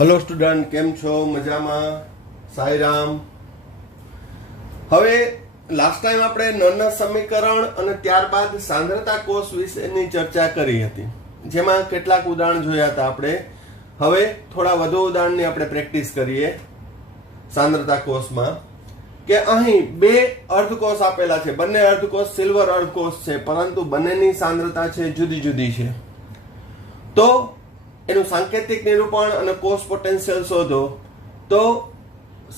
Hello student, केम छो? मजामा? साईराम। હવે last time આપણે નળના સમીકરણ અને ત્યારબાદ સાંદ્રતા કોષ વિશેની ચર્ચા કરી હતી, જેમાં કેટલાક ઉદાહરણ જોયા હતા આપણે. હવે થોડા વધુ ઉદાહરણની આપણે પ્રેક્ટિસ કરીએ સાંદ્રતા કોષમાં. કે અહીં બે અર્ધકોષ આપેલા છે, બંને અર્ધકોષ સિલ્વર અર્ધકોષ છે, પરંતુ બંનેની સાંદ્રતા છે જુદી જુદી છે. તો એનું સાંકેતિક નિરૂપણ અને કોષ પોટેન્શિયલ શોધો. તો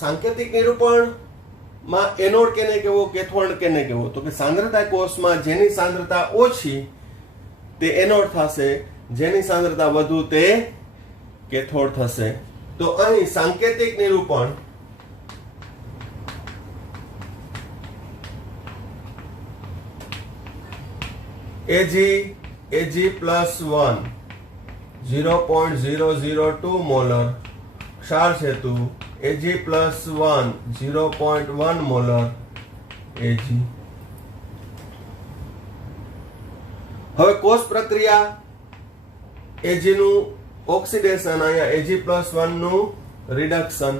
સાંકેતિક નિરૂપણ માં એનોડ કેને કહેવો, કેથોડ કેને કહેવો? તો કે સાંદ્રતા કોષમાં જેની સાંદ્રતા ઓછી તે એનોડ થશે, જેની સાંદ્રતા વધુ તે કેથોડ થશે. તો અહીં સાંકેતિક નિરૂપણ Ag+1 0.002 મોલર, ક્ષાર સેતુ Ag+1 0.1 મોલર Ag. હવે કોષ પ્રક્રિયા Ag નું ઓક્સિડેશન, અહીંયા Ag+1 નું રિડક્શન.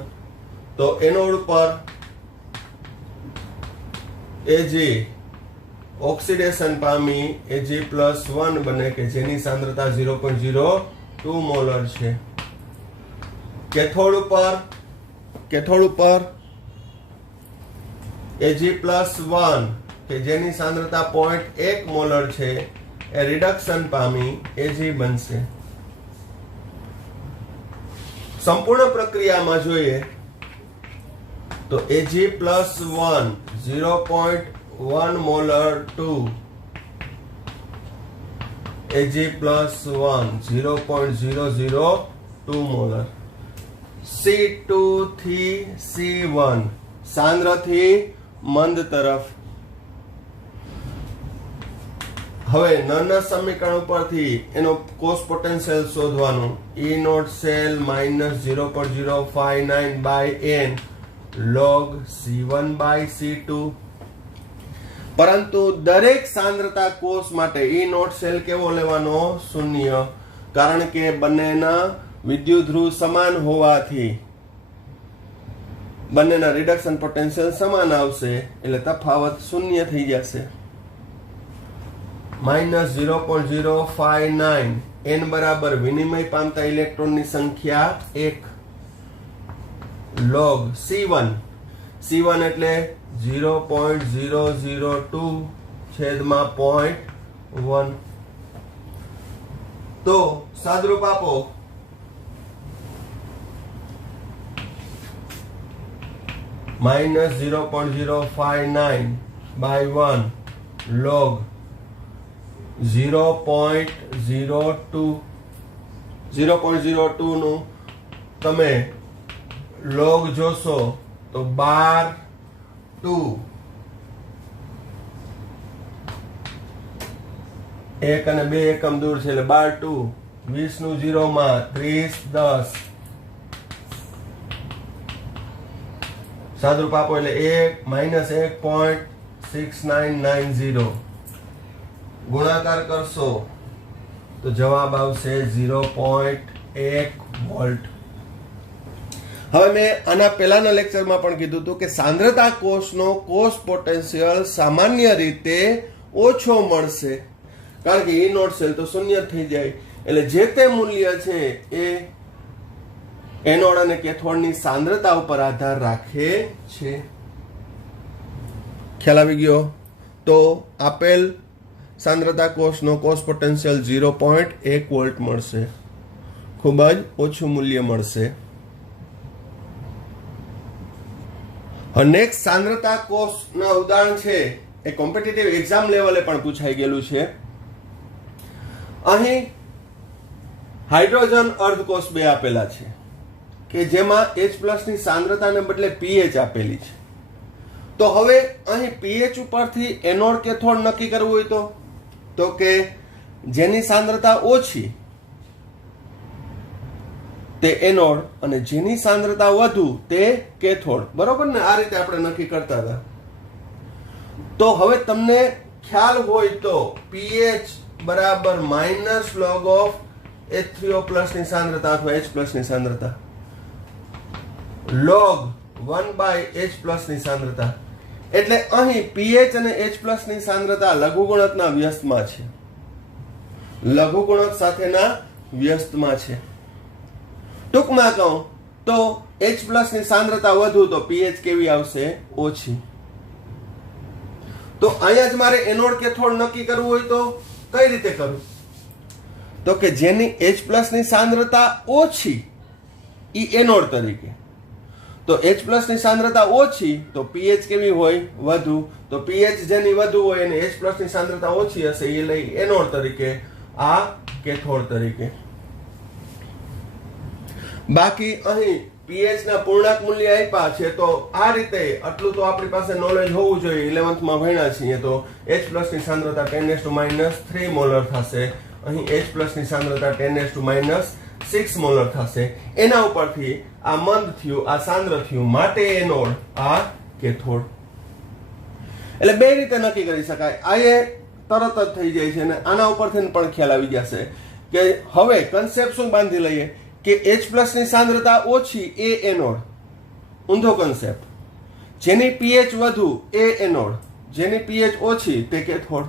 તો એનોડ પર Ag ઓક્સિડેશન પામી Ag+1 બને કે જેની સાંદ્રતા 0.02 મોલર છે. કેથોડ ઉપર Ag+1 કે જેની સાંદ્રતા 0.1 મોલર છે, એ રિડક્શન પામી Ag બનશે. સંપૂર્ણ પ્રક્રિયામાં જોઈએ તો Ag+1 0.1 molar two Ag+1 0.002 molar. C2 થી C1 સાંદ્રથી મંદ તરફ. હવે નળના સમીકરણ ઉપરથી એનો કોષ પોટેન્શિયલ શોધવાનું. E naught cell -0.059/n log C1/C2. પરંતુ દરેક સાંદ્રતા કોષ માટે E નોટ સેલ કેવો લેવાનો? 0. કારણ કે બંનેના વિદ્યુત ધ્રુવ સમાન હોવાથી બંનેના રિડક્શન પોટેન્શિયલ સમાન આવશે, એટલે તફાવત 0 થઈ જશે. -0.059 n બરાબર વિનિમય પામતા ઇલેક્ટ્રોનની સંખ્યા 1 log C1 એટલે 0.002/0.1. તો સાદરૂપ આપો. -0.059/1 log 0.02 નું તમે log જોશો તો 12 1 અને 2 એકમ દૂર છે, એટલે 12 20 નું 0 માં 30 10. સાદરૂપ આપો એટલે -1.6990. ગુણાકાર કરશો તો જવાબ આવશે 0.1 વોલ્ટ. હવે મેં આના પહેલાના લેક્ચરમાં પણ કીધું હતું કે સાંદ્રતા કોષનો કોષ પોટેન્શિયલ સામાન્ય રીતે ઓછો મળશે, કારણ કે E નોટ સેલ તો 0 થઈ જાય. એટલે જે તે મૂલ્ય છે એ એનોડ અને કેથોડની સાંદ્રતા ઉપર આધાર રાખે છે. ખ્યાલ આવી ગયો? તો આપેલ સાંદ્રતા કોષનો કોષ પોટેન્શિયલ 0.1 વોલ્ટ મળશે, ખૂબ જ ઓછું મૂલ્ય મળશે. નેક્સ્ટ સાંદ્રતા કોષના ઉદાહરણ છે, એ કોમ્પિટિટિવ એક્ઝામ લેવલે પણ પૂછાઈ ગયેલું છે. અહીં હાઇડ્રોજન અર્ધકોષ બે આપેલા છે કે જેમાં H+ ની સાંદ્રતાને બદલે pH આપેલી છે. તો હવે અહીં pH ઉપરથી એનોડ કેથોડ નક્કી કરવું હોય તો કે જેની સાંદ્રતા ઓછી તે એનોડ અને જેની સાંદ્રતા વધુ તે કેથોડ. બરોબર ને? આ રીતે આપણે નક્કી કરતા હતા. તો હવે તમને ખ્યાલ હોય તો pH બરાબર -log of H3O+ ની સાંદ્રતા અથવા H+ ની સાંદ્રતા. log 1/H+ ની સાંદ્રતા. એટલે અહીં pH અને H+ ની સાંદ્રતા લઘુગુણકના વ્યસ્તમાં છે, લઘુગુણક સાથેના વ્યસ્તમાં છે. ટૂંકમાં કહું તો H+ ની સાંદ્રતા વધુ તો pH કેવી આવશે? ઓછી. તો અહીંયા જ મારે એનોડ કેથોડ નક્કી કરવું હોય તો કઈ રીતે કરું? તો કે જેની H+ ની સાંદ્રતા ઓછી ઈ એનોડ તરીકે, તો H+ ની સાંદ્રતા ઓછી તો pH કેવી હોય? વધુ. તો pH જેની વધુ હોય અને H+ ની સાંદ્રતા ઓછી હશે એ લઈ એનોડ તરીકે, આ કેથોડ તરીકે. બાકી અહીં pH ના પૂર્ણાંક મૂલ્ય આપ્યા છે તો આ રીતે આટલું તો આપણી પાસે નોલેજ હોવું જોઈએ. 11th માં ભણ્યા છીએ તો H+ ની સાંદ્રતા 10⁻³ મોલર થશે. અહીં H+ ની સાંદ્રતા 10⁻6 મોલર થશે. એના ઉપરથી આ મંદ થયું, આ સાંદ્ર થયું, માટે એનોડ, આ કેથોડ. એટલે બે રીતે નક્કી કરી શકાય. આ એ તરત જ થઈ જાય છે અને આના ઉપરથી પણ ખ્યાલ આવી જશે કે હવે કન્સેપ્ટ શું બાંધી લઈએ કે H+ ની સાંદ્રતા ઓછી એ એનોડ, ઊંધો કન્સેપ્ટ. જેની pH વધુ એ એનોડ, જેની pH ઓછી તે કેથોડ.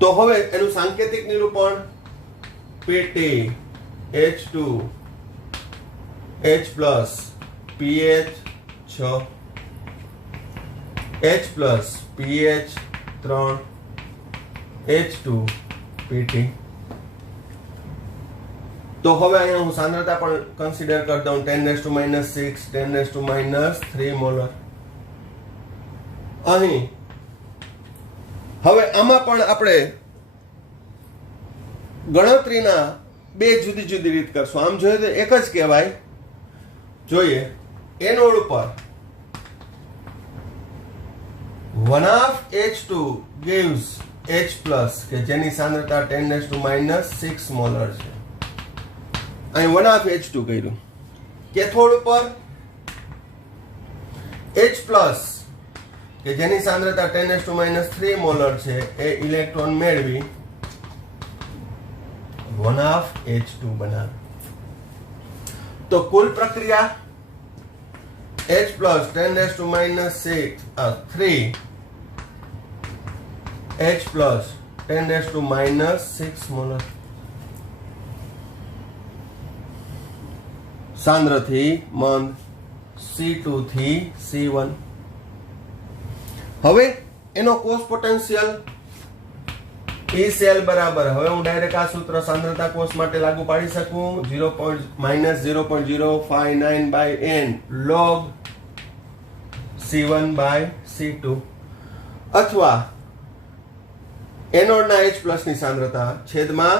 તો હવે એનું સાંકેતિક નિરૂપણ PT H2 H+ pH 6 H+ pH 3 H2 PT. તો હવે અહીંયા હું સાંદ્રતા પણ કન્સિડર કરતા હું 10⁻6 10⁻³ મોલર. અહીં હવે આમાં પણ આપણે ગણતરીના બે જુદી જુદી રીત કરશું. આમ જોઈએ તો એક જ કહેવાય. જોઈએ એનોડ ઉપર 1/2 H2 gives H+ કે જેની સાંદ્રતા 10⁻6 મોલર છે. અહીં 1/2 H2 કર્યું. કેથોડ ઉપર H+ કે જેની સાંદ્રતા 10⁻³ મોલર છે એ ઇલેક્ટ્રોન મેળવી 1/2 H2 બનાવે. તો કુલ પ્રક્રિયા H+ 10⁻3 H+ 10⁻6 મોલર. સાંદ્ર થી મંદ, C2 થી C1. હવે એનો કોષ પોટેન્શિયલ E સેલ બરાબર, હવે હું ડાયરેક્ટ આ સૂત્ર સાંદ્રતા કોષ માટે લાગુ પાડી શકું. -0.059/n log C1/C2, અથવા એનોડના H+ ની સાંદ્રતા છેદમાં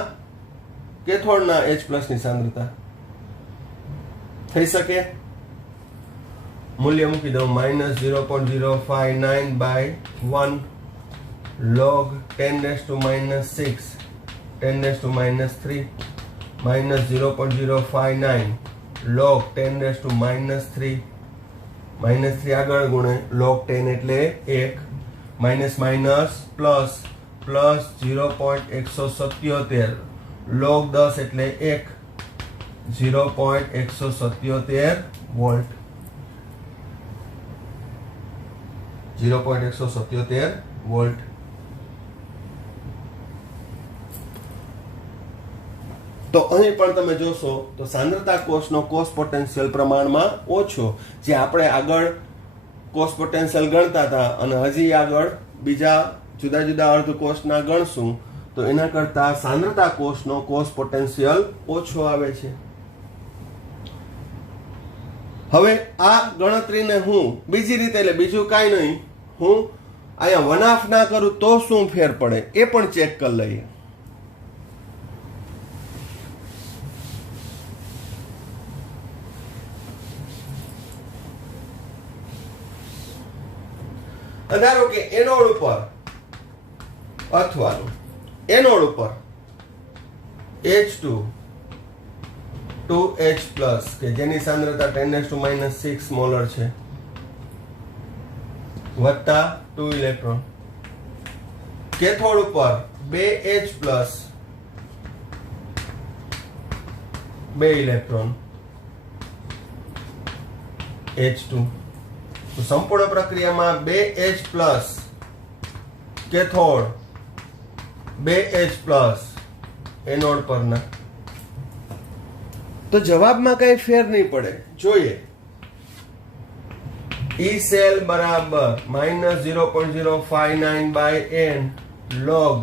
કેથોડના H+ ની સાંદ્રતા થઈ શકે. મૂલ્ય મૂકી દઉં -0.059/1 log 10⁻6 10⁻3 -0.059 log 10⁻3 -3 આગળ ગુણે log 10 એટલે 1 માઇનસ પ્લસ 0.177 log 10 એટલે 1 0.177 વોલ્ટ. 0.177 વોલ્ટ. તો અહીં પણ તમે જોશો તો સાંદ્રતા કોષનો કોષ પોટેન્શિયલ પ્રમાણમાં ઓછો, જે આપણે આગળ કોષ પોટેન્શિયલ ગણતા હતા અને હજી આગળ બીજા જુદા જુદા અર્ધકોષના ગણશું તો એના કરતા સાંદ્રતા કોષનો કોષ પોટેન્શિયલ ઓછો આવે છે. હવે આ ગણતરીને હું બીજી રીતે, એટલે બીજું કાંઈ નહીં, હું અહીંયા 1/2 ના કરું તો શું ફેર પડે એ પણ ચેક કરી લઈએ. ધારો કે એનોડ ઉપર અથવા એનોડ ઉપર H2 2H+ કે જેની સાંદ્રતા 10⁻6 મોલર છે વત્તા 2 ઇલેક્ટ્રોન. કેથોડ ઉપર 2H+ 2 ઇલેક્ટ્રોન H2 તો સંપૂર્ણ પ્રક્રિયામાં 2H plus cathode 2H plus anode પરના તો જવાબમાં કઈ ફેર નહીં પડે જોઈએ E સેલ બરાબર -0.059 by n log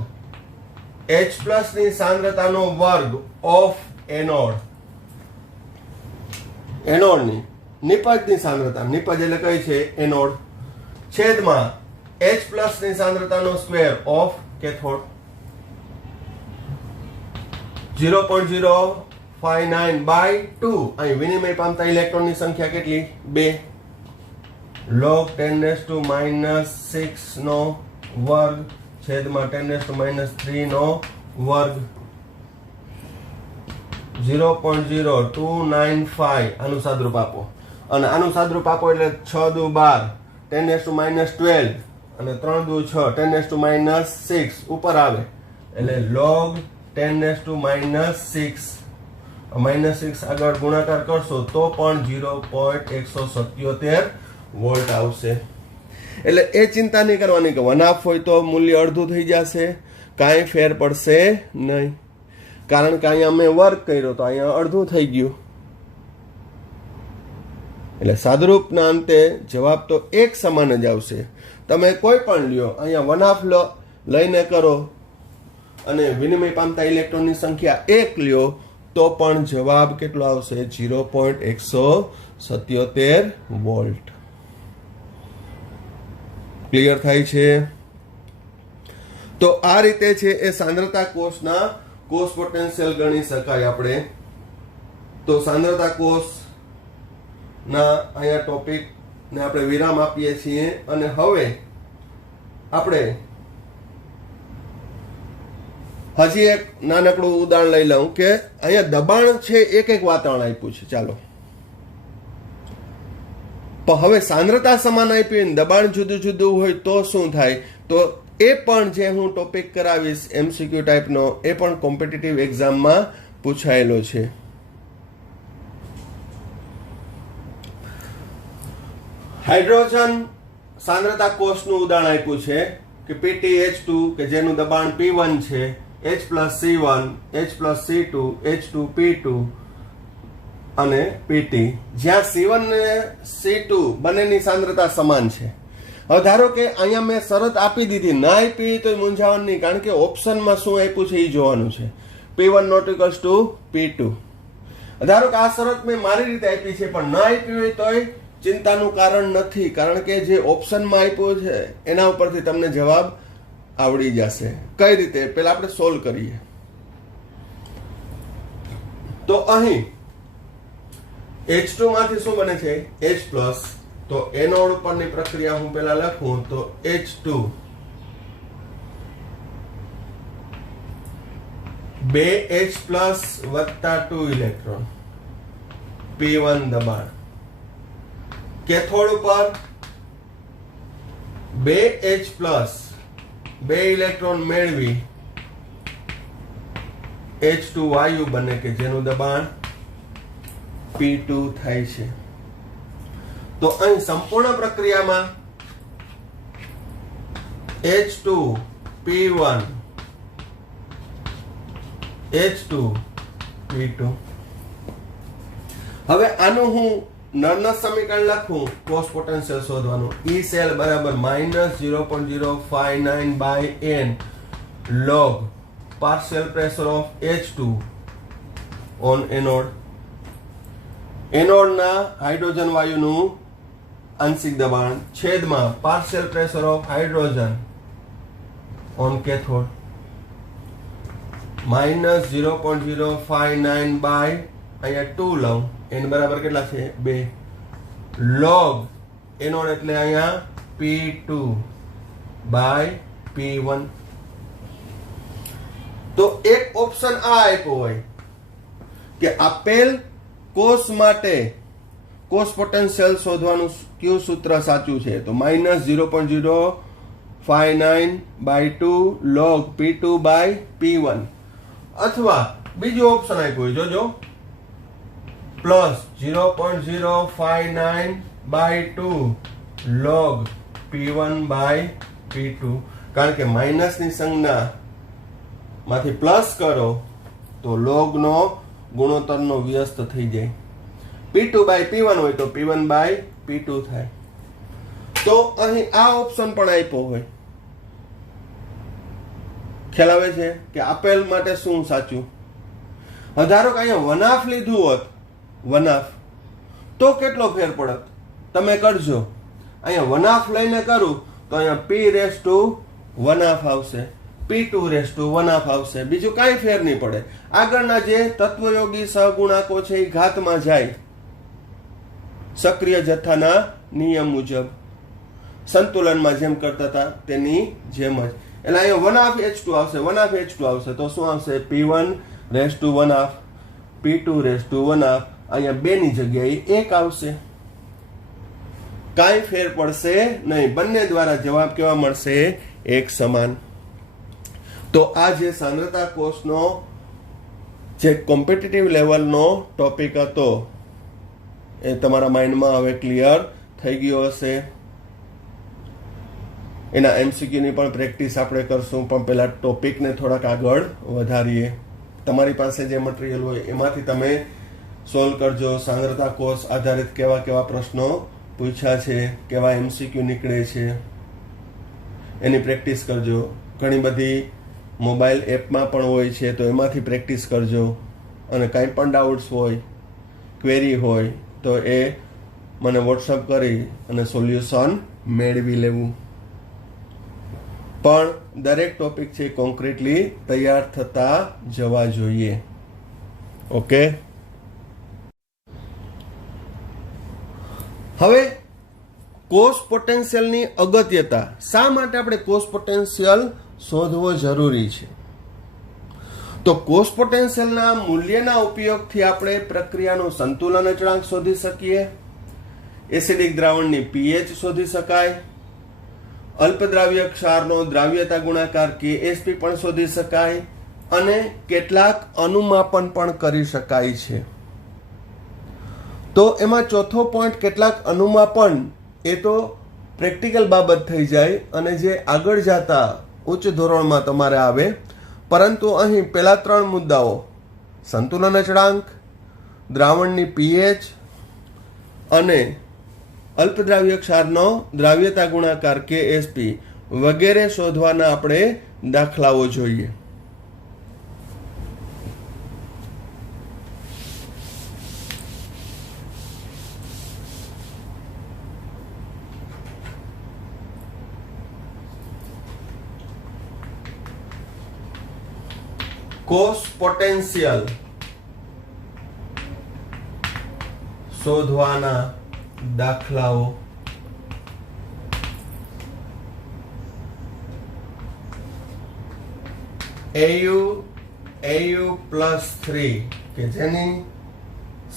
H plus ની સાંદ્રતાનો વર્ગ ઓફ એનોડ એનોડની નિપજની સાંદ્રતા નિપજ એટલે કઈ છે એનોડ છેદમાં H પ્લસ ની સાંદ્રતાનો સ્ક્વેર ઓફ કેથોડ 0.059 બાય 2 અહીં વિનિમય પામતા ઇલેક્ટ્રોનની સંખ્યા કેટલી 2 log 10⁻⁶ નો વર્ગ છેદમાં 10⁻³ નો વર્ગ 0.0295 આનું સાદરૂપ આપો અને આનું સાદરૂપ આપો એટલે 6 દુ 12 10⁻12 અને 3 દુ 6 10⁻6 ઉપર આવે એટલે log 10⁻6 -6 આગળ ગુણાકાર કરશો તો પણ 0.177 વોલ્ટ આવશે એટલે એ ચિંતા નહીં કરવાની કે 1/2 હોય તો મૂલ્ય અડધું થઈ જશે કાંઈ ફેર પડશે નહીં કારણ કે અહીંયા અમે વર્ક કર્યો તો અહીંયા અડધું થઈ ગયું એટલે સાદુરૂપના અંતે જવાબ તો એક સમાન જ આવશે તમે કોઈ પણ લ્યો અહીંયા 1/2 લઈને કરો અને વિનિમય પામતા ઇલેક્ટ્રોનની સંખ્યા 1 લ્યો તો પણ જવાબ કેટલો આવશે 0.177 વોલ્ટ ક્લિયર થાય છે તો આ રીતે છે એ સાંદ્રતા કોષના કોષ પોટેન્શિયલ ગણી શકાય આપણે તો સાંદ્રતા કોષ ના અહીંયા ટોપિક ને આપણે વિરામ આપીએ છીએ અને હવે આપણે હજી એક નાનકડું ઉદાહરણ લઈ લઉં કે અહીંયા દબાણ છે એક વાતાવરણ આપ્યું છે ચાલો પણ હવે સાંદ્રતા સમાન આપી દબાણ જુદું જુદું હોય તો શું થાય તો એ પણ જે હું ટોપિક કરાવીશ એમસીક્યુ ટાઈપનો એ પણ કોમ્પિટિટિવ એક્ઝામમાં પૂછાયેલો છે હાઇડ્રોજન સાંદ્રતા કોષનું ઉદાહરણ આપ્યું છે કે PtH2 કે જેનું દબાણ P1 છે H+C1 H+C2 H2P2 અને PT જ્યાં C1 અને C2 બંનેની સાંદ્રતા સમાન છે હવે ધારો કે અહીંયા મેં શરત આપી દીધી ના આપી તો મૂંઝાવણ નહીં કારણ કે ઓપ્શનમાં શું આપ્યું છે એ જોવાનું છે P1 = P2 ધારો કે આ શરત મેં મારી રીતે આપી છે પણ ના આપી હોય તોય ચિંતાનું કારણ નથી કારણ કે જે ઓપ્શનમાં આપ્યું છે એના ઉપરથી તમને જવાબ આવડી જશે કઈ રીતે પહેલા આપણે સોલ્વ કરીએ તો અહીં H2 માંથી શું બને છે H+ તો એનોડ ઉપરની પ્રક્રિયા હું પહેલા લખું તો H2 2H+ + 2 ઇલેક્ટ્રોન P1 દબાણ કેથોડ ઉપર 2H+ 2 ઇલેક્ટ્રોન મેળવી H2 વાયુ બને કે જેનું દબાણ P2 થાય છે તો અહીં સંપૂર્ણ પ્રક્રિયામાં H2 P1 H2 P2 હવે આનું હું નળના સમીકરણ લખું કોષ પોટેન્શિયલ શોધવાનું E સેલ બરાબર -0.059 by n log partial pressure of H2 on anode એનોડના હાઇડ્રોજન વાયુનું આંશિક દબાણ છેદમાં partial pressure of hydrogen on cathode -0.059 by અહીંયા 2 લઉં n બરાબર કેટલા છે 2 log એનોડ એટલે અહીંયા P2 બાય P1 તો એક ઓપ્શન આ આપ્યો હોય કે આપેલ કોષ માટે કોષ પોટેન્શિયલ શોધવાનું કયું સૂત્ર સાચું છે તો -0.059 by 2 log P2 by P1 અથવા બીજો ઓપ્શન આપ્યો હોય જોજો +0.059 by 2 log p1 by p2, કારણ કે માઇનસની સંજ્ઞા માંથી પ્લસ કરો તો લોગનો ગુણોત્તરનો વ્યસ્ત થઈ જાય. p2 બાય p1 હોય તો p1 બાય p2 થાય. તો અહીં આ ઓપ્શન પણ આપ્યો હોય. ખ્યાલ આવે છે કે આપેલ માટે શું સાચું? ધારો કે અહીંયા વનાફ લીધું હોત, વનાફ, તો કેટલો ફેર પડત? તમે કરજો. અહીંયા વનાફ લઈને કરું તો અહીંયા p રેસ ટુ વનાફ આવશે, p2 રેસ ટુ વનાફ આવશે, બીજું કાંઈ ફેર નહીં પડે. આગળના જે તત્વયોગી સહગુણાંકો છે એ ઘાતમાં જાય સક્રિય જથ્થાના નિયમ મુજબ, સંતુલનમાં જેમ કરતા હતા તેની જેમ જ. એટલે અહીંયા વનાફ h2 આવશે, વનાફ h2 આવશે તો શું આવશે? p1 raise to વનાફ, p2 raise to વનાફ, અહીંયા 2 ની જગ્યાએ 1 આવશે. કાંઈ ફેર પડશે નહીં. બંને દ્વારા જવાબ કેવા મળશે? એક સમાન. તો આ જે સાંદ્રતા કોષનો જે કોમ્પિટિટિવ લેવલનો ટોપિક હતો એ તમારા માઇન્ડમાં હવે ક્લિયર થઈ ગયો હશે. એના એમસીક્યુની પણ પ્રેક્ટિસ આપણે કરશું, પણ પહેલા ટોપિકને થોડાક આગળ વધારીએ. તમારી પાસે જે મટીરિયલ હોય એમાંથી તમે સોલ્વ કરજો. સાંદ્રતા કોષ આધારિત કેવા કેવા પ્રશ્નો પૂછ્યા છે, કેવા એમસીક્યુ નીકળે છે, એની પ્રેક્ટિસ કરજો. ઘણી બધી મોબાઈલ એપમાં પણ હોય છે તો એમાંથી પ્રેક્ટિસ કરજો. અને કાંઈ પણ ડાઉટ્સ હોય, ક્વેરી હોય તો એ મને વોટ્સઅપ કરી અને સોલ્યુશન મેળવી લેવું. પણ દરેક ટોપિક છે કોન્ક્રીટલી તૈયાર થતા જવા જોઈએ. ઓકે, હવે કોષ પોટેન્શિયલની અગત્યતા. શા માટે આપણે કોષ પોટેન્શિયલ શોધવો જરૂરી છે? તો કોષ પોટેન્શિયલના મૂલ્યના ઉપયોગથી આપણે પ્રક્રિયાનું સંતુલન અચળાંક શોધી શકીએ, એસિડિક દ્રાવણની pH શોધી શકાય, અલ્પદ્રાવ્ય ક્ષારનો દ્રાવ્યતા ગુણાકાર KSP પણ શોધી શકાય, અને કેટલાક અનુમાપન પણ કરી શકાય છે. તો એમાં ચોથો પોઈન્ટ, કેટલાક અનુમાપન, એ તો પ્રેક્ટિકલ બાબત થઈ જાય અને જે આગળ જતા ઉચ્ચ ધોરણમાં તમારે આવે. પરંતુ અહીં પહેલા 3 મુદ્દાઓ, સંતુલન અચળાંક, દ્રાવણની pH અને અલ્પદ્રાવ્ય ક્ષારનો દ્રાવ્યતા ગુણાકાર KSP વગેરે શોધવાના આપણે દાખલાઓ જોઈએ. કોષ પોટેન્શિયલ શોધવાના દાખલાઓ. Au+3 કે જેની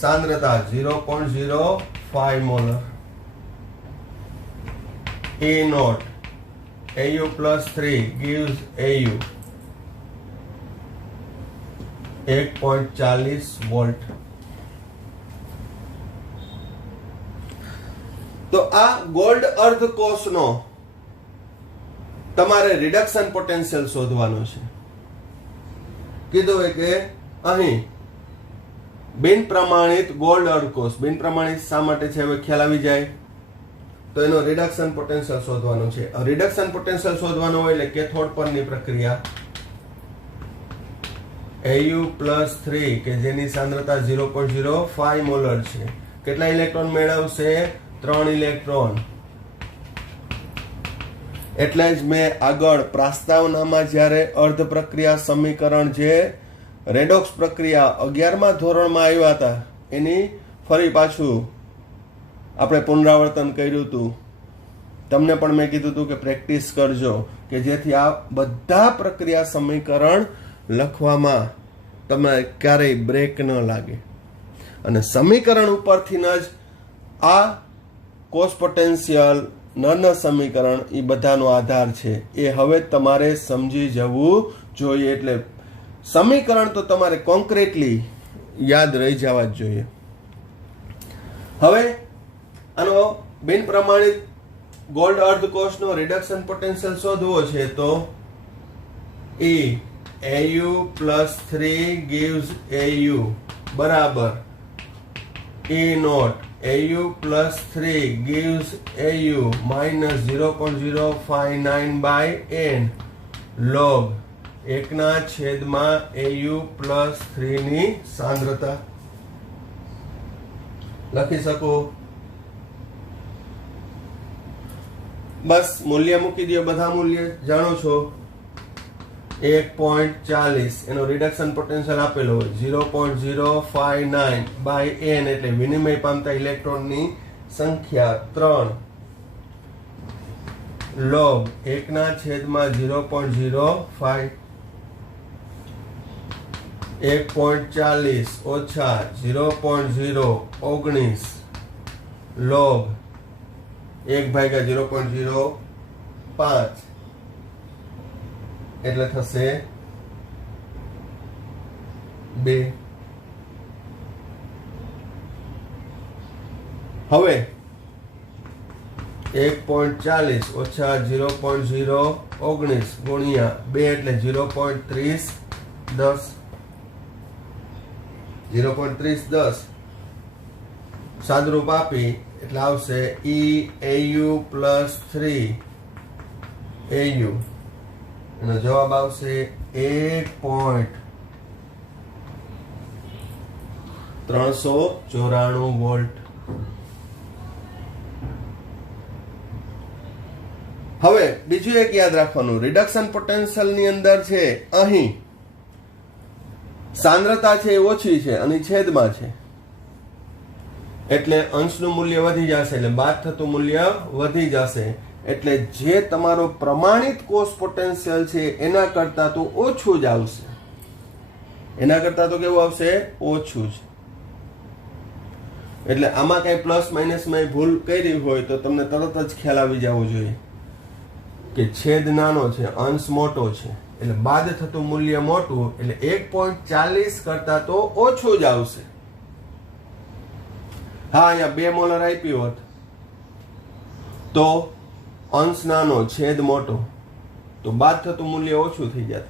સાંદ્રતા 0.05 molar. A naught Au+3 gives Au 1.40 volt. તો આ ગોલ્ડ અર્ધકોષનો તમારે રિડક્શન પોટેન્શિયલ શોધવાનો છે. કીધું હોય કે અહીં બિન પ્રમાણિત ગોલ્ડ અર્ધકોષ, બિન પ્રમાણિત શા માટે છે હવે ખ્યાલ આવી જાય. તો એનો રિડક્શન પોટેન્શિયલ શોધવાનો છે. રિડક્શન પોટેન્શિયલ શોધવાનો હોય એટલે કેથોડ પરની પ્રક્રિયા. Au+3 કે જેની સાંદ્રતા 0.05 મોલર છે, કેટલા ઇલેક્ટ્રોન મેળવશે? 3 ઇલેક્ટ્રોન. એટલે જ મેં આગળ પ્રાસ્તાવનામાં જ્યારે અર્ધ પ્રક્રિયા સમીકરણ જે રેડોક્સ પ્રક્રિયા 11મા ધોરણમાં આવ્યા હતા એની ફરી પાછું આપણે પુનરાવર્તન કર્યું હતું. તમને પણ મેં કીધું હતું કે પ્રેક્ટિસ કરજો કે જેથી આ બધા પ્રક્રિયા સમીકરણ લખવામાં તમારે ક્યારેય બ્રેક ન લાગે. અને સમીકરણ ઉપરથી જ આ કોષ પોટેન્શિયલ, નળના સમીકરણ, એ બધાનો આધાર છે. એ હવે તમારે સમજી જવું જોઈએ. એટલે સમીકરણ તો તમારે કોન્ક્રીટલી યાદ રહી જવા જ જોઈએ. હવે આનો બિન પ્રમાણિત ગોલ્ડ અર્ધકોષનો રિડક્શન પોટેન્શિયલ શોધવો છે તો E AU plus 3 gives AU બરાબર E naught AU plus 3 gives AU minus 0.059 by n log 1/, AU plus 3 ની સાંદ્રતા લખી શકો. બસ મૂલ્ય મૂકી દો, બધા મૂલ્ય જાણો છો. 1.40 એનો રિડક્શન પોટેન્શિયલ આપેલો હોય, 0.059 બાય n એટલે વિનિમય પામતા ઇલેક્ટ્રોનની સંખ્યા 3 log 1/0.05 1.40 ઓછા 0.019 log 1/0.05 એટલે થશે 2. હવે 1.40 ઓછા 0.019 ગુણ્યા 2 એટલે 0.3010 0.3010 સાદરૂપ આપી એટલે આવશે E AU plus 3 AU એનો જવાબ આવશે 1.394 વોલ્ટ. હવે બીજું એક યાદ રાખવાનું, રિડક્શન પોટેન્શિયલ ની અંદર છે અહીં સાંદ્રતા છે એ ઓછી છે અને છેદમાં છે એટલે અંશનું મૂલ્ય વધી જશે એટલે બાદ થતું મૂલ્ય વધી જશે એટલે જે તમારો પ્રમાણિત કોષ પોટેન્શિયલ છે એના કરતા તો ઓછું જ આવશે. એના કરતા તો કેવું આવશે? ઓછું જ. એટલે આમાં કઈ પ્લસ માઇનસમાં ભૂલ કરી હોય તો તમને તરત જ ખ્યાલ આવી જવો જોઈએ કે છેદ નાનો છે, અંશ મોટો છે એટલે બાદ થતું મૂલ્ય મોટું એટલે 1.40 કરતા તો ઓછું જ આવશે. હા, અહીંયા 2 મોલર આપ્યું હોત તો અંશ નાનો છેદ મોટો તો બાદ થતું મૂલ્ય ઓછું થઈ જાત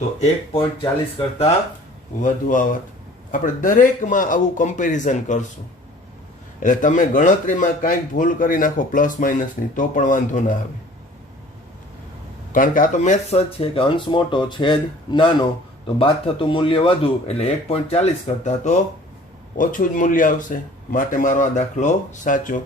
તો 1.40 કરતા વધુ આવત. આપણે દરેકમાં આવું કમ્પેરિઝન કરશું એટલે તમે ગણતરીમાં કાંઈક ભૂલ કરી નાખો પ્લસ માઇનસની તો પણ વાંધો ના આવે, કારણ કે આ તો મેથ્સ જ છે કે અંશ મોટો છેદ નાનો તો બાદ થતું મૂલ્ય વધુ એટલે 1.40 કરતા તો ઓછું જ મૂલ્ય આવશે. માટે મારો આ દાખલો સાચો.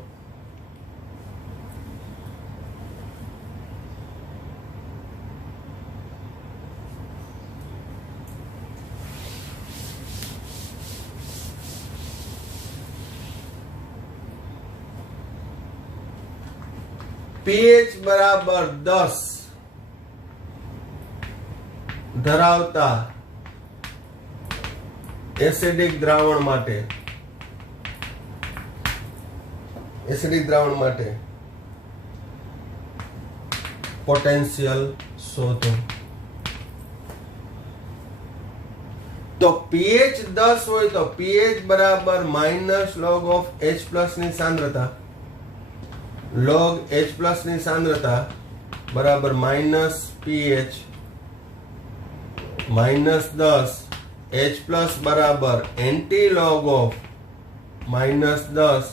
pH બરાબર 10 ધરાવતા એસિડિક દ્રાવણ માટે પોટેન્શિયલ શોધો. તો pH 10 હોય તો pH બરાબર minus log of H plus ની સાંદ્રતા, log H plus ની સાંદ્રતા બરાબર minus pH minus 10 H plus બરાબર anti log of minus 10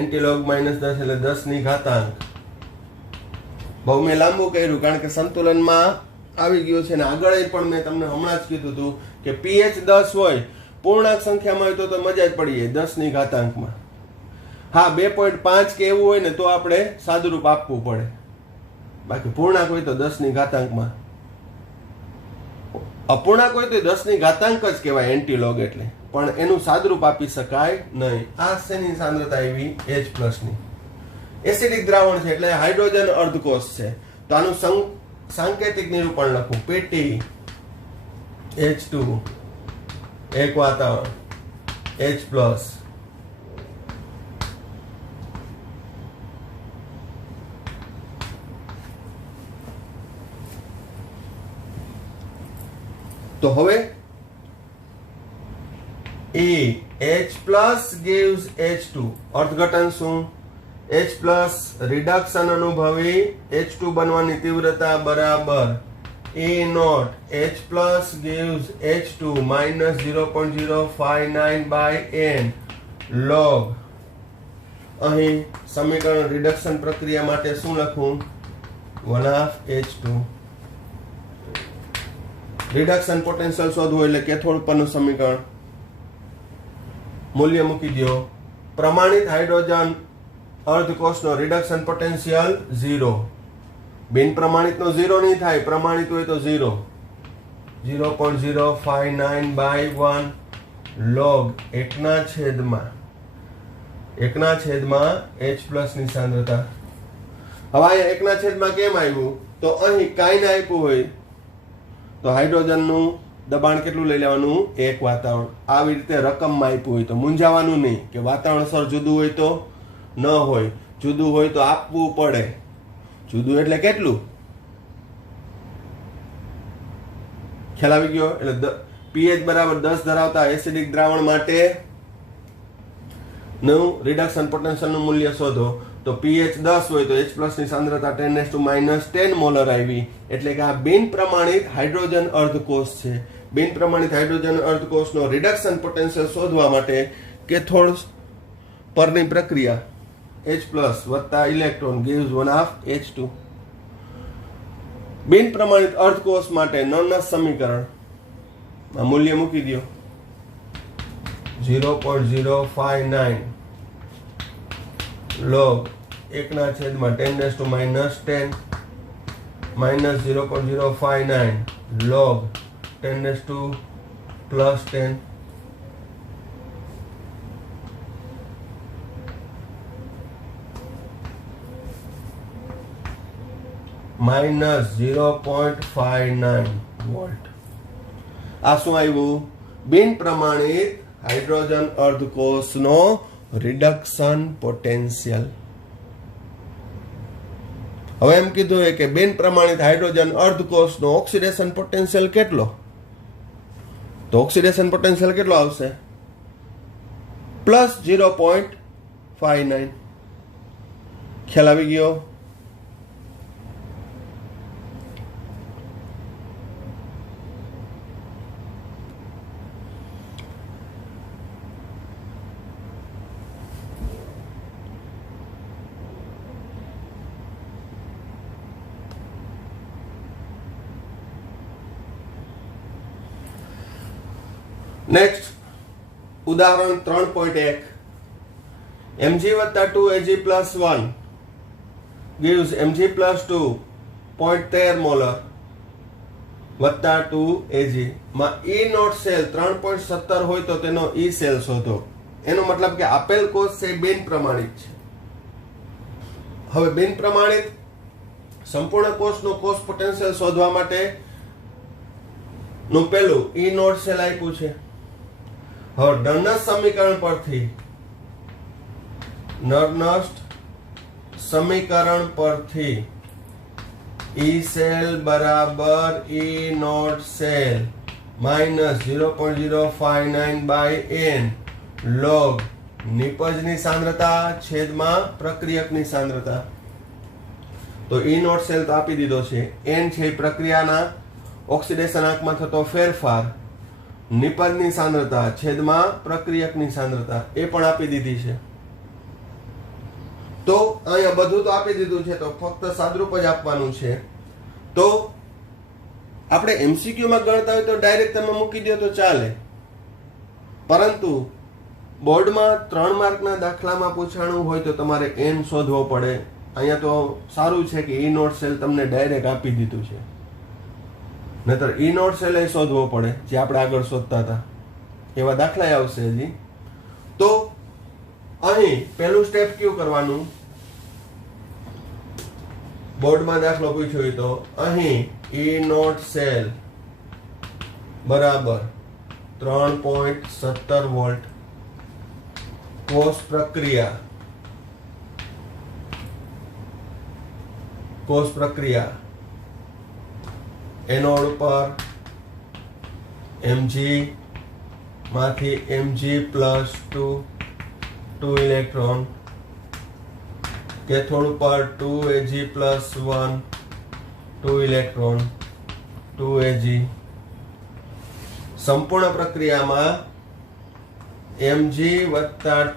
anti log minus 10 એટલે 10 ની ઘાતાંક. બહુ મેં લાંબુ કર્યું કારણ કે સંતુલનમાં આવી ગયું છે ને આગળ પણ મેં તમને હમણાં જ કીધું હતું કે pH 10 હોય પૂર્ણાંક સંખ્યામાં હોય તો મજા જ પડી જાય 10 ની ઘાતાંકમાં. હા, 2.5 કે એવું હોય ને તો આપણે સાદુરૂપ આપવું પડે, બાકી પૂર્ણાંક હોય તો 10 ની ઘાતાંકમાં. અપૂર્ણાંક હોય તો 10 ની ઘાતાંક જ કહેવાય એન્ટી લોગ એટલે, પણ એનું સાદુરૂપ આપી શકાય નહીં. આ શેની સાંદ્રતા આવી? H પ્લસ ની. એસિડિક દ્રાવણ છે એટલે હાઇડ્રોજન અર્ધકોષ છે તો આનું સાંકેતિક નિરૂપણ લખું PT H2 એક વાતાવરણ H પ્લસ તો હવે E H plus gives H2 અર્થઘટન શું? H પ્લસ રિડક્શન અનુભવી H2 બનવાની તીવ્રતા બરાબર A naught H plus gives H2 minus 0.059 by n log. અહીં સમીકરણ રિડક્શન પ્રક્રિયા માટે શું લખું? 1/H2. રિડક્શન પોટેન્શિયલ શોધવું એટલે કેથોડ પરનું સમીકરણ. મૂલ્ય મૂકી દો. પ્રમાણિત હાઇડ્રોજન અર્ધકોષનો રિડક્શન પોટેન્શિયલ 0. બિન પ્રમાણિતનો 0 નહીં થાય, પ્રમાણિત હોય તો 0. 0.059 by 1 log 1/1 H પ્લસ ની સાંદ્રતા. હવે અહીંયા 1/1 કેમ આવ્યું? તો અહીં કાંઈ ના આપ્યું હોય તો હાઇડ્રોજનનું દબાણ કેટલું લઈ લેવાનું? 1 વાતાવરણ. આવી રીતે રકમમાં આપ્યું હોય તો મૂંઝાવાનું નહીં કે વાતાવરણ સર જુદું હોય તો ન હોય, જુદું હોય તો આપવું પડે. જુદું એટલે કેટલું? ખ્યાલ આવી ગયો? એટલે pH બરાબર 10 ધરાવતા એસિડિક દ્રાવણ માટે નું રિડક્શન પોટેન્શિયલનું મૂલ્ય શોધો. તો pH 10 હોય તો H પ્લસ ની સાંદ્રતા 10⁻⁻10 મોલર આવી. એટલે કે આ બિન પ્રમાણિત હાઇડ્રોજન અર્ધકોષ છે. બિન પ્રમાણિત હાઇડ્રોજન અર્ધકોષનો રિડક્શન પોટેન્શિયલ શોધવા માટે કેથોડ પરની પ્રક્રિયા H પ્લસ વત્તા ઇલેક્ટ્રોન gives 1/H2. બિન પ્રમાણિત અર્ધકોષ માટે નોનસ સમીકરણ આ મૂલ્ય મૂકી દો. 0.059 log 1/10⁻10 minus 0.059 log 10⁻+10 minus 0.59 volt. આ શું આવ્યું? બિન પ્રમાણિત હાઇડ્રોજન અર્ધકોષનો રિડક્શન પોટેન્શિયલ. હવે એમ કીધું કે બિન પ્રમાણિત હાઇડ્રોજન અર્ધકોષનો ઓક્સિડેશન પોટેન્શિયલ કેટલો? તો ઓક્સિડેશન પોટેન્શિયલ કેટલો આવશે? પ્લસ 0.59. ખ્યાલ આવી ગયો? નેક્સ્ટ ઉદાહરણ 3.1 Mg વત્તા 2Ag plus 1 gives Mg plus 2 0.13 molar વત્તા 2Ag માં E નોટ સેલ 3.17 હોય તો તેનો E સેલ શોધો. એનો મતલબ કે આપેલ કોષ છે બિન પ્રમાણિત છે. હવે બિન પ્રમાણિત સંપૂર્ણ કોષનો કોષ પોટેન્શિયલ શોધવા માટે નું પેલું E નોટ સેલ આપ્યું છે. હવે નર્નસ્ટ સમીકરણ પરથી E સેલ બરાબર E naught cell minus 0.059 by n log નિપજની સાંદ્રતા છેદમાં પ્રક્રિયકની સાંદ્રતા. તો E નોટ સેલ તો આપી દીધો છે. n છે પ્રક્રિયાના ઓક્સિડેશન આંકમાં થતો ફેરફાર, નિપજની સાંદ્રતા છેદમાં પ્રક્રિયકની સાંદ્રતા એ પણ આપી દીધી છે. તો અહીંયા બધું તો આપી દીધું છે, તો ફક્ત સાદરૂપ જ આપવાનું છે. તો આપણે MCQ માં ગણતા હોય તો ડાયરેક્ટ તમે મૂકી દો તો ચાલે, પરંતુ બોર્ડમાં 3 માર્કના દાખલામાં પૂછાણું હોય તો તમારે n શોધવો પડે. અહીંયા તો સારું છે કે E નોટ સેલ તમને ડાયરેક્ટ આપી દીધું છે, નહીતર E નોટ સેલ એ શોધવો પડે જે આપણે આગળ શોધતા હતા. એવા દાખલા આવશે હજી. તો અહીં પહેલું સ્ટેપ કયું કરવાનું? બોર્ડમાં દાખલો પૂછ્યો હોય તો અહીં E નોટ સેલ બરાબર 3.17 વોલ્ટ, કોષ પ્રક્રિયા એનોડ પર Mg માંથી Mg+2 ઇલેક્ટ્રોન કેથોડ ઉપર 2Ag+1 2 ઇલેક્ટ્રોન 2Ag સંપૂર્ણ પ્રક્રિયામાં Mg +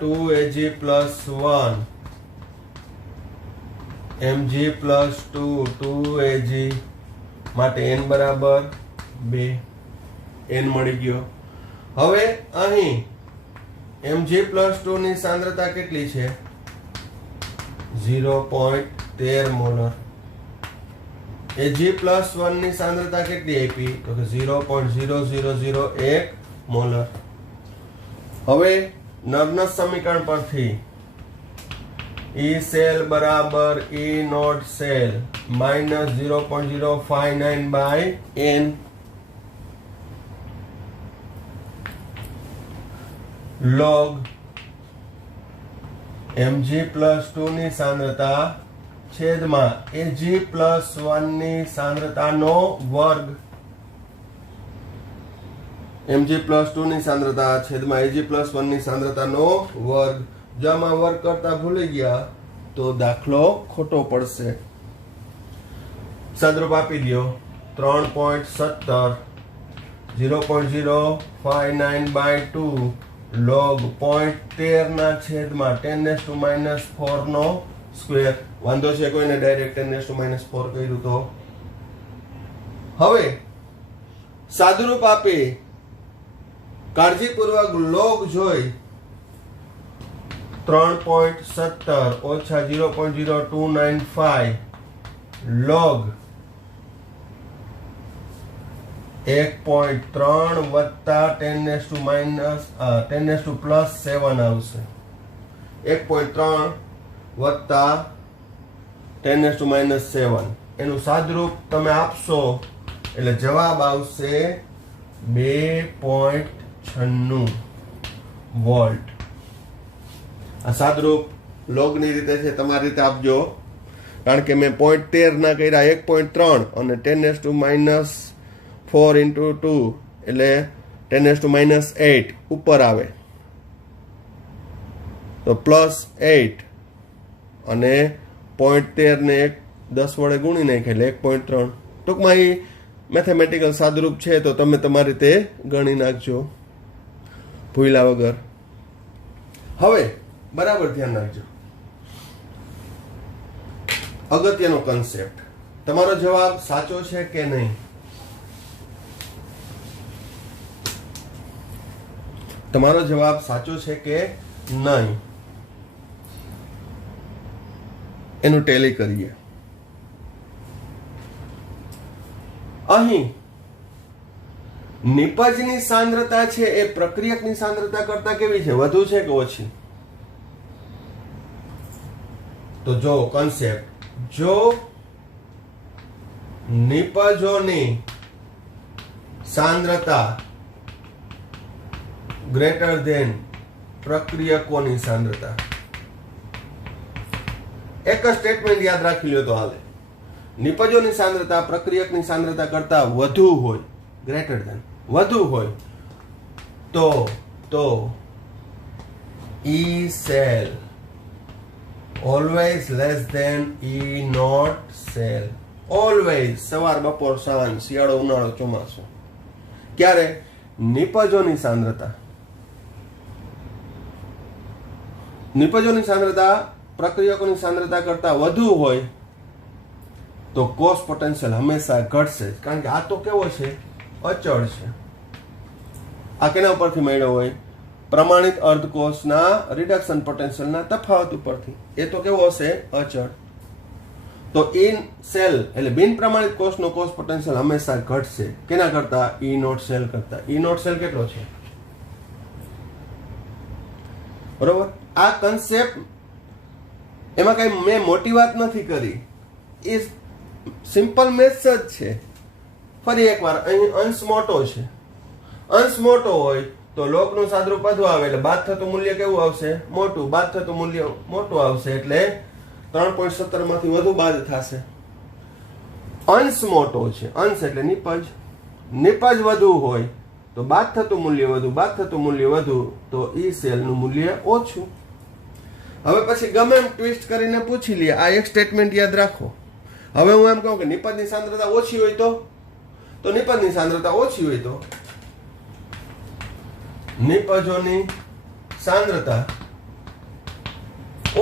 2Ag+1 Mg + 2 2Ag માટે n બરાબર 2 n મળી ગયો. હવે અહીં Mg + 2 ની સાંદ્રતા કેટલી છે? 0.13 મોલર. Ag+1 ની સાંદ્રતા કેટલી આપી? તો કે 0.0001 મોલર. હવે નર્નસ સમીકરણ પરથી E સેલ બરાબર E naught cell -0.059/n log Mg + 2 ની સાંદ્રતા છેદમાં Ag+1 ની સાંદ્રતાનો વર્ગ. Mg + 2 ની સાંદ્રતા છેદમાં Ag+1 ની સાંદ્રતાનો વર્ગ. જો આમાં વર્ગ કરતા ભૂલી ગયા તો દાખલો ખોટો પડશે. સદરૂપ આપી દો 3.17 0.059/2 log 0.13 ના છેદમાં 10⁻⁴ નો સ્ક્વેર. વાંધો છે કોઈને? ડાયરેક્ટ 10⁻⁴ કર્યું તો. હવે સાદુરૂપ આપી કાળજીપૂર્વક લોગ જોઈ 3.17 - 0.0295 log 1.3 વત્તા 10⁻+7 આવશે. 1.3 વત્તા 10⁻7 એનું સાદરૂપ તમે આપશો એટલે જવાબ આવશે 2.96 વોલ્ટ. આ સાદરૂપ લોગની રીતે છે, તમારી રીતે આપજો. કારણ કે મેં 0.13 ના કર્યા 1.3 અને 10⁻⁴ × 2 એટલે 10⁻8 ઉપર આવે તો +8 અને 0.13 ને 10 વડે ગુણી નાખે એટલે 1.3. ટૂંકમાં એ મેથેમેટિકલ સાદરૂપ છે, તો તમે તમારી રીતે ગણી નાખજો ભૂલ્યા વગર. હવે બરાબર ધ્યાન રાખજો, અગત્યનો કન્સેપ્ટ. તમારો જવાબ સાચો છે કે નહીં? તમારો જવાબ સાચો છે કે નહીં એનું ટેલી કરીએ. અહીં નિપજની સાંદ્રતા છે એ પ્રક્રિયકની સાંદ્રતા કરતા કેવી છે? વધુ છે કે ઓછી? તો જો કન્સેપ્ટ, જો નિપજોની સાંદ્રતા ગ્રેટર ધેન પ્રક્રિયકોની સાંદ્રતા, એક જ સ્ટેટમેન્ટ યાદ રાખી લ્યો તો હાલે. નિપજોની સાંદ્રતા પ્રક્રિયકની સાંદ્રતા કરતા વધુ હોય, ગ્રેટર ધેન વધુ હોય તો E cell always less than E not cell. Always, સવાર બપોર સાંજ, શિયાળો ઉનાળો ચોમાસું. ક્યારે? નિપજોની સાંદ્રતા પ્રક્રિયકોની સાંદ્રતા કરતા વધુ હોય તો કોષ પોટેન્શિયલ હંમેશા ઘટશે. કારણ કે આ તો કેવો છે? અચળ છે. આ કેના ઉપરથી મળ્યો હોય? પ્રમાણિત અર્ધકોષના રિડક્શન પોટેન્શિયલના તફાવત ઉપરથી. એ તો કેવો હશે? અચળ. તો ઇન સેલ એટલે બિન પ્રમાણિત કોષનો કોષ પોટેન્શિયલ હંમેશા ઘટશે. કેના કરતા? E નોટ સેલ કરતા. E નોટ સેલ કેટલો છે? બરોબર. આ કન્સેપ્ટ એમાં કઈ મેં મોટી વાત નથી કરી, એ સિમ્પલ મેથ્સ જ છે. ફરી એકવાર, અહીં અંશ મોટો છે. અંશ મોટો હોય તો લોગનું સાદરૂપ વધુ આવે એટલે બાદ થતું મૂલ્ય કેવું આવશે? મોટું. બાદ થતું મૂલ્ય મોટું આવશે એટલે 3.17 માંથી વધુ બાદ થશે. અંશ મોટો છે, અંશ એટલે નિપજ. નિપજ વધુ હોય તો બાદ થતું મૂલ્ય વધુ, બાદ થતું મૂલ્ય વધુ તો E સેલનું મૂલ્ય ઓછું. હવે પછી ગમે એમ ટ્વિસ્ટ કરીને પૂછી લઈએ. આ એક સ્ટેટમેન્ટ યાદ રાખો. હવે હું એમ કહું કે નિપજની સાંદ્રતા ઓછી હોય તો નિપજની સાંદ્રતા ઓછી હોય તો નિપજોની સાંદ્રતા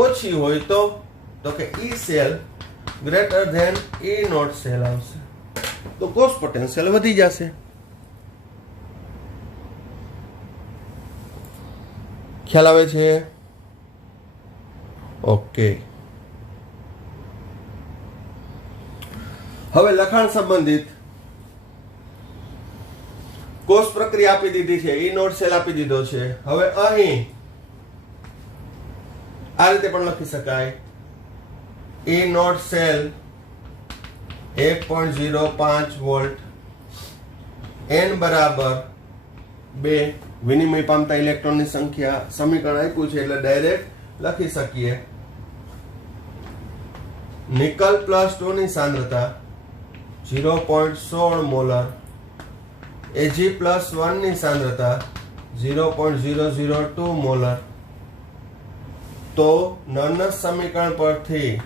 ઓછી હોય તો કે E cell greater than E naught cell આવશે. તો કોષ પોટેન્શિયલ વધી જશે. ખ્યાલ આવે છે? ઓકે. હવે લખાણ સંબંધિત કોષ પ્રક્રિયા આપી દીધી છે, ઈ નોટ સેલ આપી દીધો છે. હવે અહીં આ રીતે પણ લખી શકાય, ઈ નોટ સેલ 1.05 વોલ્ટ, n બરાબર 2, વિનિમય પામતા ઇલેક્ટ્રોનની સંખ્યા. સમીકરણ આપ્યું છે એટલે ડાયરેક્ટ લખી શકીએ. નિકલ +2 ની સાંદ્રતા 0.16 મોલર, Ag+1 ની સાંદ્રતા 0.002 મોલર. તો નર્નસ સમીકરણ પરથી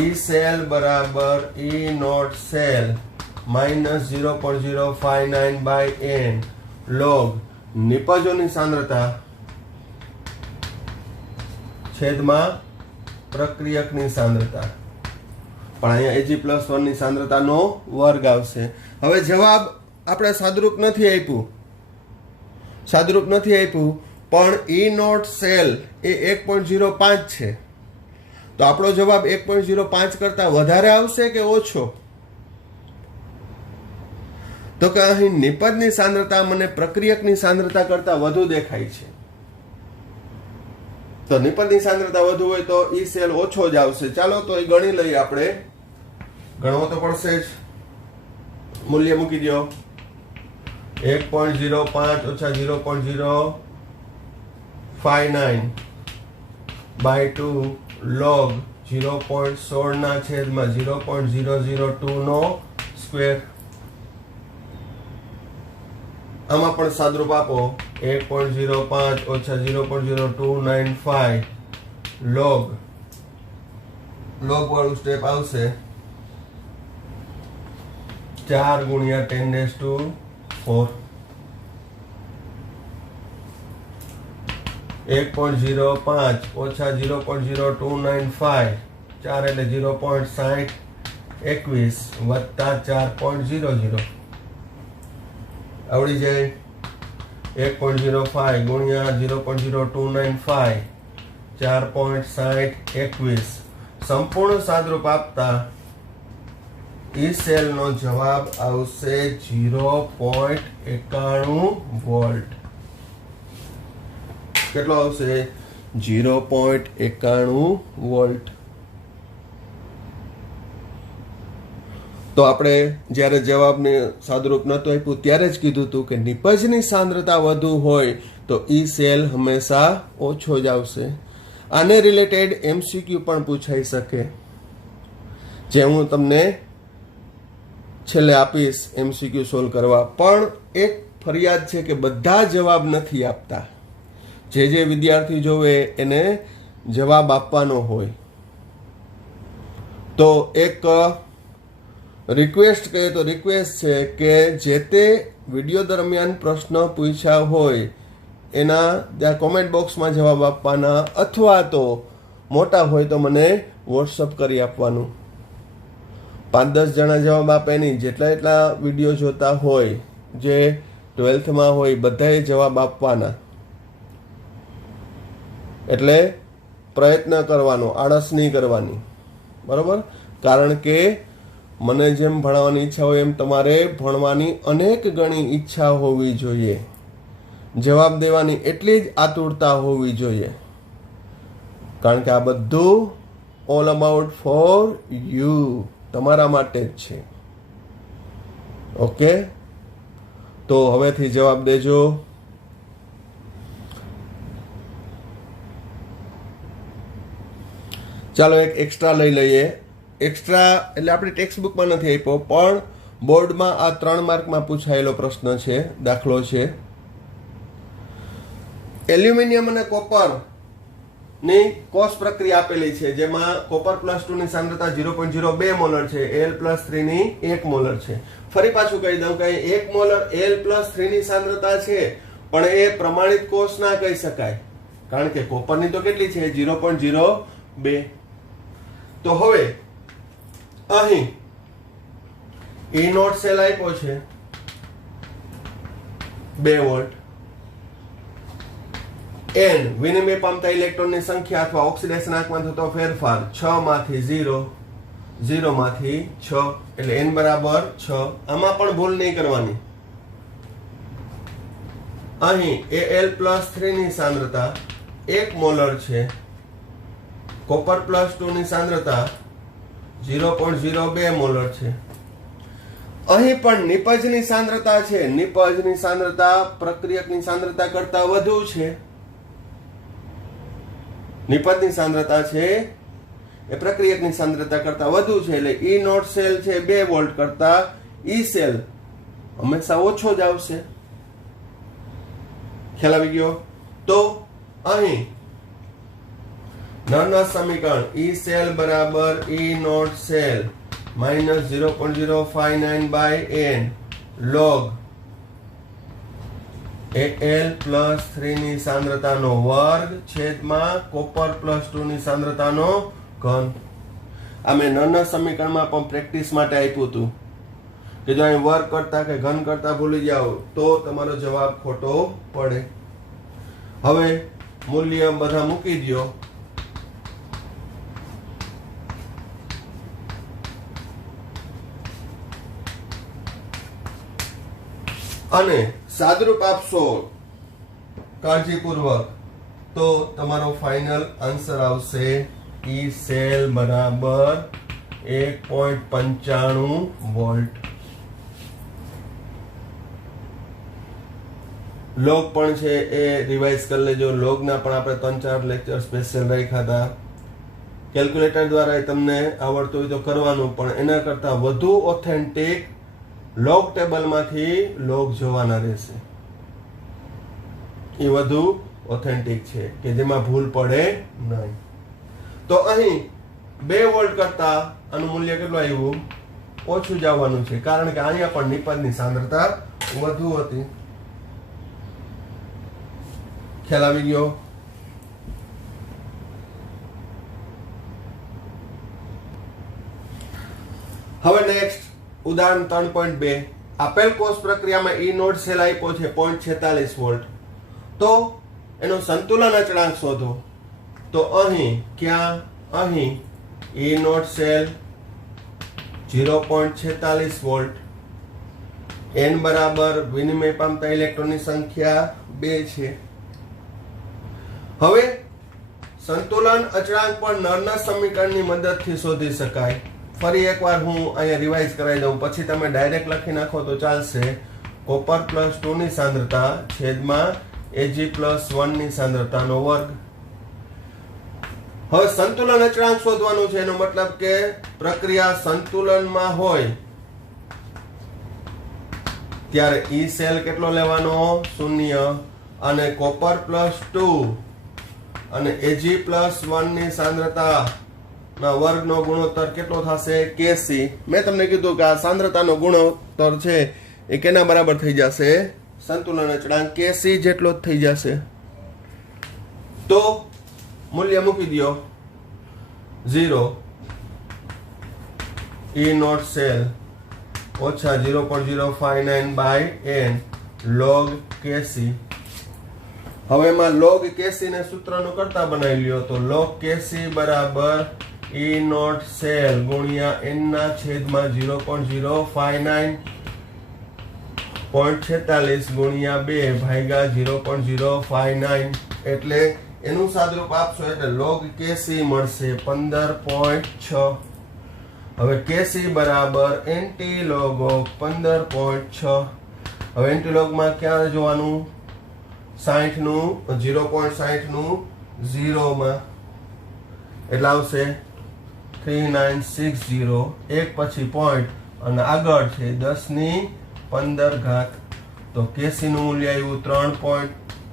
ઈ સેલ બરાબર E naught cell minus 0.059/n log નિપજોની સાંદ્રતા છેદમાં પ્રક્રિયકની સાંદ્રતા. પણ અહીંયા Ag+1 ની સાંદ્રતાનો વર્ગ આવશે. હવે જવાબ આપણે સાદુરૂપ નથી આપ્યું પણ ઈ નોટ સેલ એ 1.05 છે. તો આપણો જવાબ 1.05 કરતા વધારે આવશે કે ઓછો? તો કે અહીં નિપજની સાંદ્રતા મને પ્રક્રિયકની સાંદ્રતા કરતા વધુ દેખાય છે. તો નિપજની સાંદ્રતા વધુ હોય તો ઈ સેલ ઓછો જ આવશે. ચાલો તો એ ગણી લઈએ. આપણે ગણવો તો પડશે જ. મૂલ્ય મૂકી દો. 1.05 ઓછા 0.059/2 log 0.16 ના છેદમાં 0.002 નો સ્ક્વેર. આમાં પણ સાદરૂપ આપો. 1.05 ઓછા 0.0295 log વાળું સ્ટેપ આવશે 4 × 10⁴. 1.05 ઓછા 0.0295 4 એટલે 0.6021 વત્તા 4.00 આવડી જાય. 1.05 ગુણ્યા 0.0295 4.6021 સંપૂર્ણ સાદરૂપ આપતા ઈ સેલ નો જવાબ આવશે 0.91 વોલ્ટ. કેટલો આવશે? 0.91 વોલ્ટ. તો આપણે જ્યારે જવાબને સાદુરૂપ નહોતું આપ્યું ત્યારે જ કીધું હતું કે નિપજની સાંદ્રતા વધુ હોય તો ઈ સેલ હંમેશા ઓછો જ આવશે. આને રિલેટેડ MCQ પણ પૂછાઈ શકે, જે હું તમને છેલ્લે આપીશ MCQ સોલ્વ કરવા. પણ એક ફરિયાદ છે કે બધા જવાબ નથી આપતા. જે વિદ્યાર્થી જોવે એને જવાબ આપવાનો હોય. તો એક રિક્વેસ્ટ કહીએ તો રિક્વેસ્ટ છે કે જે તે વિડીયો દરમિયાન પ્રશ્ન પૂછ્યા હોય એના ત્યાં કોમેન્ટ બોક્સમાં જવાબ આપવાના, અથવા તો મોટા હોય તો મને વોટ્સઅપ કરી આપવાનું. 5-10 જણા જવાબ આપે નહીં, જેટલા વિડીયો જોતા હોય, જે 12થમાં હોય, બધાએ જવાબ આપવાના. એટલે પ્રયત્ન કરવાનો, આળસ નહીં કરવાની. બરાબર? કારણ કે મને જેમ ભણવાની ઈચ્છા હોય એમ તમારે ભણવાની અનેક ગણી ઈચ્છા હોવી જોઈએ. જવાબ દેવાની એટલી જ આતુરતા હોવી જોઈએ. કારણ કે આ બધું ઓલ અબાઉટ ફોર યુ, તમારા માટે જ છે. ઓકે? તો હવેથી જવાબ દેજો. ચાલો એક એક્સ્ટ્રા લઈ લઈએ. એક્સ્ટ્રા એટલે આપણી ટેક્સ્ટ બુકમાં નથી આપ્યો, પણ બોર્ડમાં આ 3 માર્કમાં પૂછાયેલો પ્રશ્ન છે, દાખલો છે. એલ્યુમિનિયમ અને કોપર ની કોષ પ્રક્રિયા આપેલી છે, જેમાં કોપર +2 ની સાંદ્રતા 0.02 મોલર છે, Al+3 ની 1 મોલર છે. ફરી પાછું કહી દઉં કે 1 મોલર Al+3 ની સાંદ્રતા છે, પણ એ પ્રમાણિત કોષ ના કહી શકાય, કારણ કે કોપરની તો કેટલી છે 0.02. તો હવે અહીં E0 સેલ આપ્યો છે 2 વોલ્ટ. n વિનિમય પામતા ઇલેક્ટ્રોનની સંખ્યા અથવા ઓક્સિડેશન આંકમાં થતો ફેરફાર 6 માંથી 0, 0 માંથી 6, એટલે n બરાબર 6. આમાં પણ ભૂલ નહીં કરવાની. અહીં Al+3 ની સાંદ્રતા 1 મોલર છે, કોપર +2 ની સાંદ્રતા 0.02 મોલર છે. અહીં પણ નિપજની સાંદ્રતા છે, નિપજની સાંદ્રતા પ્રક્રિયકની સાંદ્રતા કરતા વધુ છે. નિપજની સાંદ્રતા છે એ પ્રક્રિયકની સાંદ્રતા કરતા વધુ છે, એટલે E0 સેલ છે 2 વોલ્ટ કરતા E સેલ હંમેશા ઓછો જ આવશે. ખ્યાલ આવી ગયો? તો અહીં નળના સમીકરણ E સેલ બરાબર E0 cell -0.059/n log Al+3 ની સાંદ્રતાનો વર્ગ છેદમાં કોપર +2 ની સાંદ્રતાનો ઘન. આ મેં નળના સમીકરણમાં પણ પ્રેક્ટિસ માટે આપ્યું હતું કે જો અહીં વર્ગ કરતા કે ઘન કરતા ભૂલી જાઓ તો તમારો જવાબ ખોટો પડે. હવે મૂલ્ય બધા મૂકી દો. અને સાદરૂપ આપશો કાળજીપૂર્વક તો તમારો ફાઇનલ આન્સર આવશે E સેલ બરાબર 1.95 વોલ્ટ. લોગ પણ છે એ રિવાઇઝ કરી લેજો. લોગના પણ આપણે 3-4 લેક્ચર સ્પેશિયલ રાખ્યા હતા. કેલ્ક્યુલેટર દ્વારા તમને આવડતું હોય તો કરવાનું, પણ એના કરતા વધુ ઓથેન્ટિક લોગ ટેબલમાંથી લોગ જોવાના રહેશે. એ વધુ ઓથેન્ટિક છે કે જેમાં ભૂલ પડે નહીં. તો અહીં 2 વોલ્ટ કરતા આનું મૂલ્ય કેટલું આવ્યું? ઓછું જ આવવાનું છે, કારણ કે અહીંયા પણ નિપજની સાંદ્રતા વધુ હતી. ખ્યાલ આવી ગયો? હવે નેક્સ્ટ ઉદાહરણ 3.2. આપેલ કોષ પ્રક્રિયામાં E0 સેલ આપ્યો છે 0.46 વોલ્ટ. તો એનો સંતુલન અચળાંક શોધો. તો અહીં ક્યાં? અહીં E0 સેલ 0.46 વોલ્ટ, n બરાબર વિનિમય પામતા ઇલેક્ટ્રોનની સંખ્યા 2 છે. હવે સંતુલન અચળાંક પણ નળના સમીકરણની મદદથી શોધી શકાય. ફરી એકવાર હું અહીંયા રિવાઇઝ કરાવી દઉં, પછી તમે ડાયરેક્ટ લખી નાખો તો ચાલશે. કોપર +2 ની સાંદ્રતા છેદમાં Ag+1 ની સાંદ્રતાનો વર્ગ. હવે સંતુલન અચળાંક શોધવાનું છે. એનો મતલબ કે પ્રક્રિયા સંતુલનમાં હોય ત્યારે E સેલ કેટલો લેવાનો? 0. અને કોપર +2 અને Ag+1 ની સાંદ્રતા ના વર્ગનો ગુણોત્તર કેટલો થશે? Kc. મેં તમને કીધું કે આ સાંદ્રતાનો ગુણોત્તર છે એ કેના બરાબર થઈ જશે? સંતુલન અચળાંક Kc જેટલો જ થઈ જશે. તો મૂલ્ય મૂકી દો 0 E0 સેલ ઓછા 0.059/n log Kc. હવે એમાં log Kc ને સૂત્રનું કરતા બનાવી લ્યો. તો log Kc બરાબર E0 સેલ ગુણ્યા n ના છેદમાં 0.059.46 ગુણ્યા 2 ભાગ્યા 0.059, એટલે એનું સાદરૂપ આપશો એટલે log Kc મળશે 15.6. હવે Kc બરાબર એન્ટીલોગ ઓફ 15.6. હવે એન્ટીલોગ માં ક્યાં જોવાનું? 60 નું 0.60 નું 0 માં, એટલે આવશે 3960. એક પછી પોઈન્ટ અને આગળ છે 10 ની 15 ઘાત. તો Kc નું મૂલ્ય આવ્યું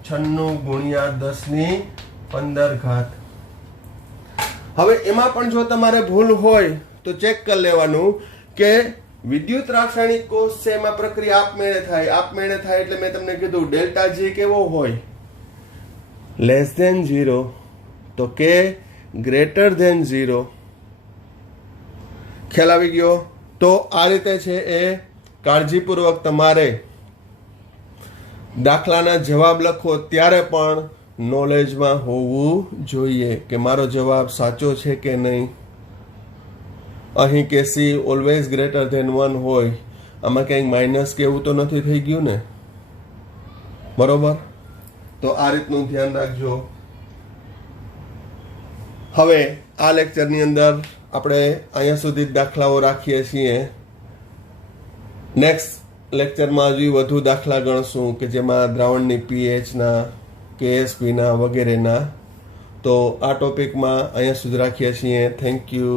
96 ગુણ્યા 10⁻15. હવે એમાં પણ જો તમારે ભૂલ હોય તો ચેક કરી લેવાનું કે વિદ્યુત રાસાયણિક કોષ છે એમાં પ્રક્રિયા આપમેળે થાય એટલે મેં તમને કીધું ડેલ્ટા જી કેવો હોય <0 તો કે <0. ખ્યાલ આવી ગયો? તો આ રીતે છે એ કાળજીપૂર્વક તમારે દાખલાના જવાબ લખો ત્યારે પણ નોલેજમાં હોવું જોઈએ કે મારો જવાબ સાચો છે કે નહીં. અહીં કે સી ઓલવેઝ >1 હોય, આમાં કંઈક માઇનસ કે એવું તો નથી થઈ ગયું ને? બરોબર, તો આ રીતનું ધ્યાન રાખજો. હવે આ લેક્ચરની અંદર આપણે અહીંયા સુધી દાખલાઓ રાખીએ છીએ. નેક્સ્ટ લેક્ચરમાં હજી વધુ દાખલા ગણશું કે જેમાં દ્રાવણની પીએચના, કેએસપીના વગેરેના. તો આ ટોપિકમાં અહીંયા સુધી રાખીએ છીએ. Thank you.